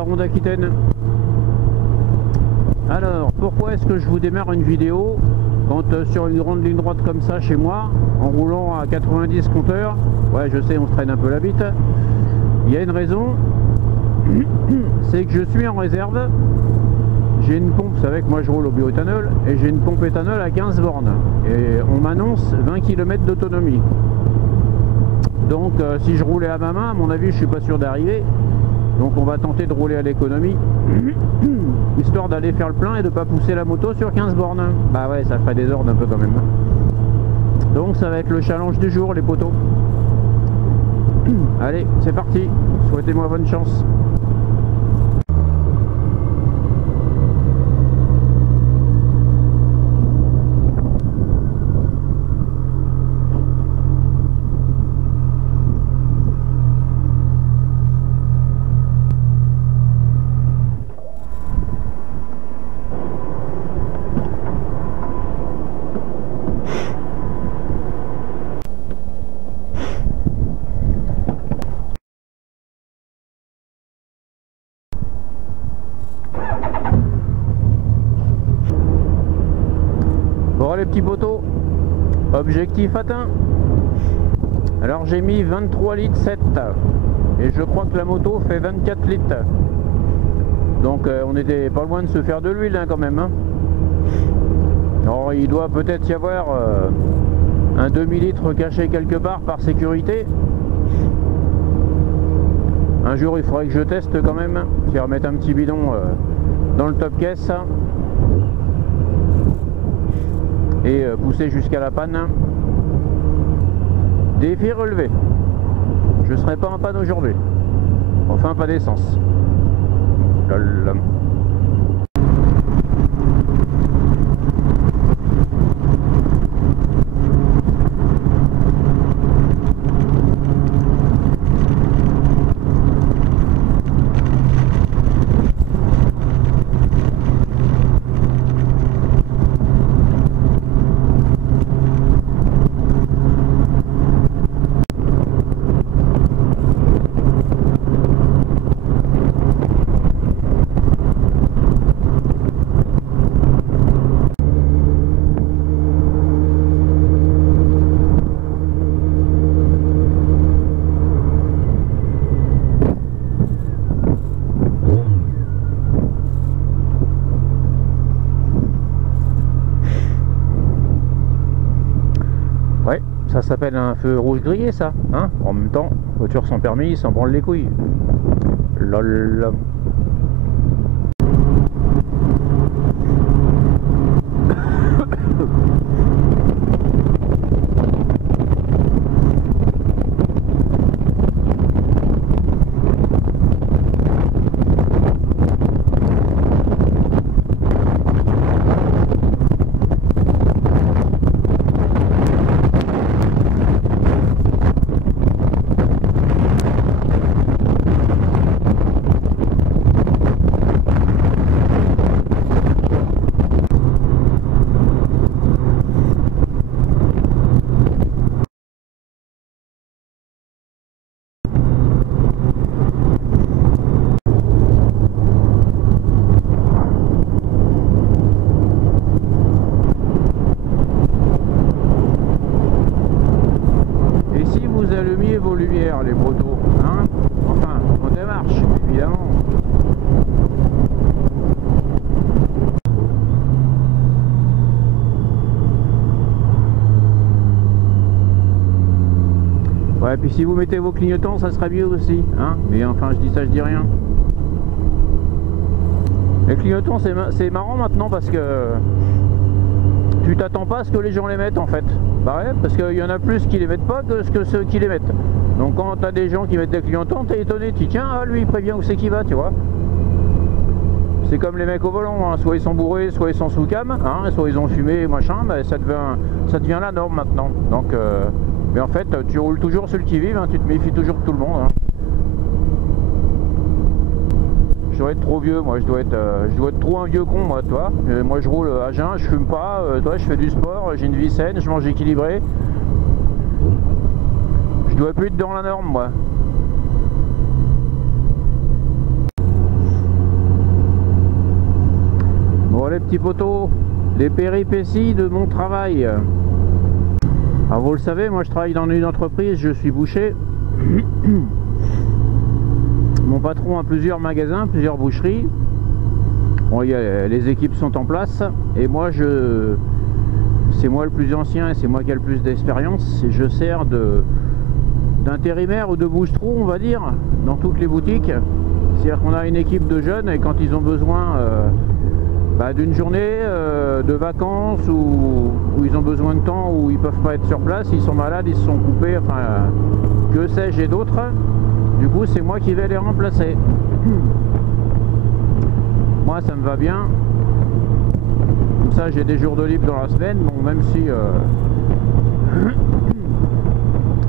la ronde Aquitaine. Alors, pourquoi est-ce que je vous démarre une vidéo quand sur une grande ligne droite comme ça chez moi, en roulant à 90 compteurs, ouais je sais on se traîne un peu la bite, il y a une raison, c'est que je suis en réserve, j'ai une pompe, vous savez que moi je roule au bioéthanol, et j'ai une pompe éthanol à 15 bornes, et on m'annonce 20 km d'autonomie. Donc si je roulais à ma main, à mon avis je suis pas sûr d'arriver. Donc on va tenter de rouler à l'économie, histoire d'aller faire le plein et de ne pas pousser la moto sur 15 bornes. Bah ouais, ça ferait des ordres un peu quand même. Donc ça va être le challenge du jour les potos. Allez, c'est parti, souhaitez-moi bonne chance. Bon les petits potos, objectif atteint. Alors j'ai mis 23 litres 7 et je crois que la moto fait 24 litres. Donc on était pas loin de se faire de l'huile hein, quand même hein. Alors il doit peut-être y avoir un demi-litre caché quelque part par sécurité. Un jour il faudrait que je teste quand même, faire remettre un petit bidon dans le top caisse et pousser jusqu'à la panne. Défi relevé. Je serai pas en panne aujourd'hui. Enfin pas d'essence. Lol. Ouais, ça s'appelle un feu rouge grillé ça, hein. En même temps, voiture sans permis, s'en branle les couilles. Lol. Allumiez vos lumières les potos, hein. Enfin, en démarche, évidemment. Ouais, puis si vous mettez vos clignotants, ça serait mieux aussi, hein. Mais enfin, je dis ça, je dis rien. Les clignotants, c'est marrant maintenant parce que tu t'attends pas à ce que les gens les mettent en fait. Bah ouais, parce qu'il y en a plus qui les mettent pas que ceux qui les mettent. Donc quand t'as des gens qui mettent des clignotants, t'es étonné, tu tiens, ah, lui il prévient où c'est qu'il va, tu vois. C'est comme les mecs au volant, hein. Soit ils sont bourrés, soit ils sont sous cam, hein, soit ils ont fumé, machin, bah, ça devient la norme maintenant. Donc, mais en fait, tu roules toujours sur le qui-vive, hein, tu te méfies toujours de tout le monde. Hein. Je dois être trop vieux, moi, je dois être trop un vieux con, moi, toi. Moi, je roule à jeun, je fume pas, toi, je fais du sport, j'ai une vie saine, je mange équilibré. Je dois plus être dans la norme, moi. Bon les petits potos, les péripéties de mon travail. Alors vous le savez, moi je travaille dans une entreprise, je suis boucher. Mon patron a plusieurs magasins, plusieurs boucheries. Bon, les équipes sont en place et moi c'est moi le plus ancien et c'est moi qui ai le plus d'expérience. Je sers d'intérimaire ou de bouche-trou, on va dire, dans toutes les boutiques. C'est-à-dire qu'on a une équipe de jeunes et quand ils ont besoin d'une journée de vacances ou ils ont besoin de temps où ils peuvent pas être sur place, ils sont malades, ils se sont coupés, enfin que sais-je et d'autres. Du coup c'est moi qui vais les remplacer. Moi ça me va bien. Comme ça j'ai des jours de libre dans la semaine, bon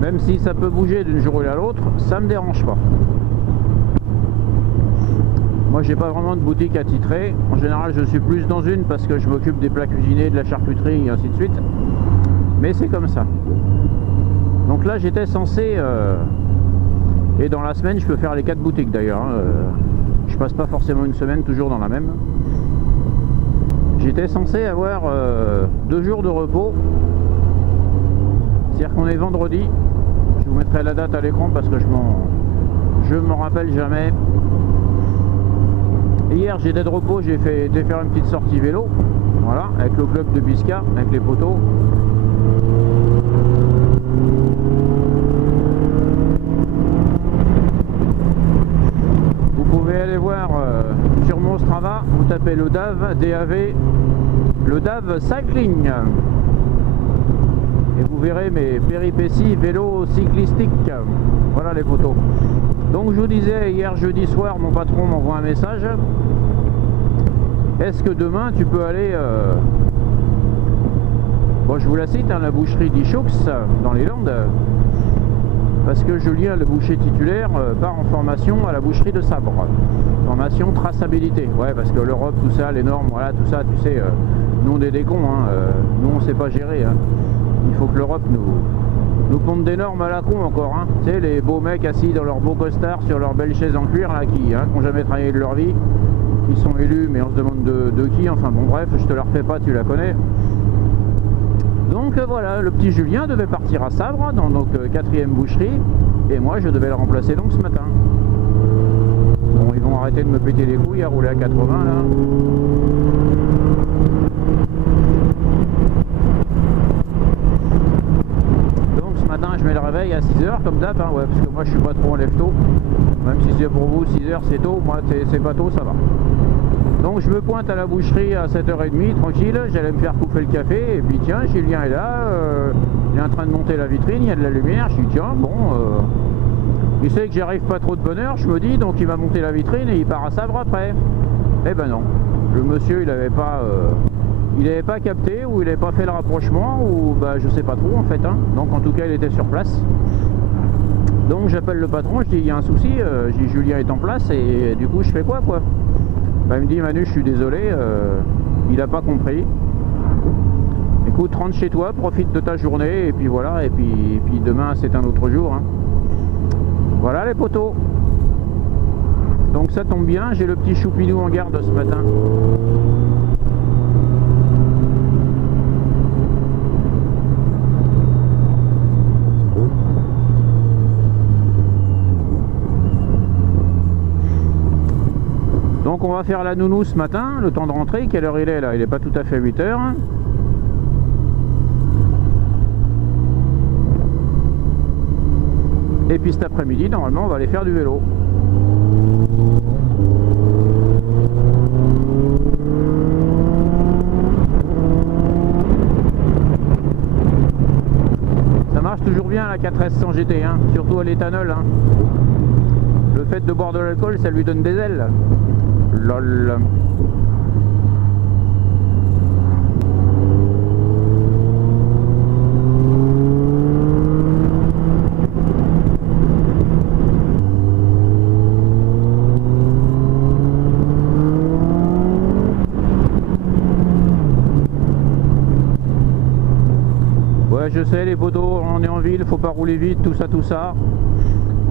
même si ça peut bouger d'une journée à l'autre, ça me dérange pas. Moi j'ai pas vraiment de boutique attitrée, en général je suis plus dans une parce que je m'occupe des plats cuisinés, de la charcuterie et ainsi de suite, mais c'est comme ça. Donc là j'étais censé, et dans la semaine je peux faire les 4 boutiques d'ailleurs, je passe pas forcément une semaine toujours dans la même. J'étais censé avoir 2 jours de repos, c'est-à-dire qu'on est vendredi, je vous mettrai la date à l'écran parce que je m'en rappelle jamais. Hier j'ai de repos, j'ai été faire une petite sortie vélo, voilà, avec le club de Bisca, avec les poteaux. Vous pouvez aller voir sur mon Strava, vous tapez le DAV, DAV, le DAV Cycling. Et vous verrez mes péripéties vélo cyclistiques. Voilà les photos. Donc je vous disais, hier jeudi soir, mon patron m'envoie un message. Est-ce que demain tu peux aller... Bon, je vous la cite, hein, la boucherie d'Ichoux, dans les Landes. Parce que Julien, le boucher titulaire, part en formation à la boucherie de Sabre. Formation traçabilité. Ouais, parce que l'Europe, tout ça, les normes, voilà, tout ça, tu sais, nous on est des cons, hein, nous on sait pas gérer. Hein. Il faut que l'Europe nous ponde des normes à la con encore, hein. Tu sais, les beaux mecs assis dans leurs beaux costards sur leurs belles chaises en cuir là, qui n'ont jamais travaillé de leur vie, qui sont élus, mais on se demande de qui, enfin bon bref, je te la refais pas, tu la connais. Donc voilà, le petit Julien devait partir à Sabre, dans donc 4e boucherie, et moi je devais le remplacer donc ce matin. Bon, ils vont arrêter de me péter les couilles à rouler à 80 là. Je mets le réveil à 6h comme d'hab, hein, ouais, parce que moi je suis pas trop en lève tôt, même si c'est pour vous 6h c'est tôt, moi c'est pas tôt, ça va. Donc je me pointe à la boucherie à 7h30 tranquille, j'allais me faire couper le café et puis tiens, Julien est là, il est en train de monter la vitrine, il y a de la lumière, je dis tiens bon, il sait que j'arrive pas trop de bonne heure, je me dis, donc il va monter la vitrine et il part à Sabre après. Eh ben non, le monsieur il avait pas capté, ou il n'avait pas fait le rapprochement, ou bah je sais pas trop en fait, hein. Donc en tout cas il était sur place. Donc j'appelle le patron, je dis il y a un souci, je dis Julien est en place et du coup je fais quoi bah, il me dit Manu je suis désolé, il n'a pas compris. Écoute, rentre chez toi, profite de ta journée et puis voilà, et puis demain c'est un autre jour, hein. Voilà les potos. Donc ça tombe bien, j'ai le petit choupinou en garde ce matin. Donc on va faire la nounou ce matin, le temps de rentrer. Quelle heure il est là? Il n'est pas tout à fait 8h. Et puis cet après-midi, normalement, on va aller faire du vélo. Ça marche toujours bien la 4S100 GT, hein, surtout à l'éthanol. Hein. Le fait de boire de l'alcool, ça lui donne des ailes. Lol. Ouais, je sais les poteaux, on est en ville, faut pas rouler vite, tout ça.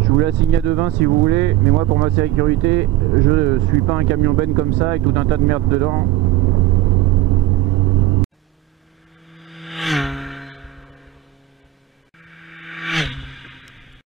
Je vous la signe à 2,20 si vous voulez, mais moi pour ma sécurité, je suis pas un camion ben comme ça avec tout un tas de merde dedans.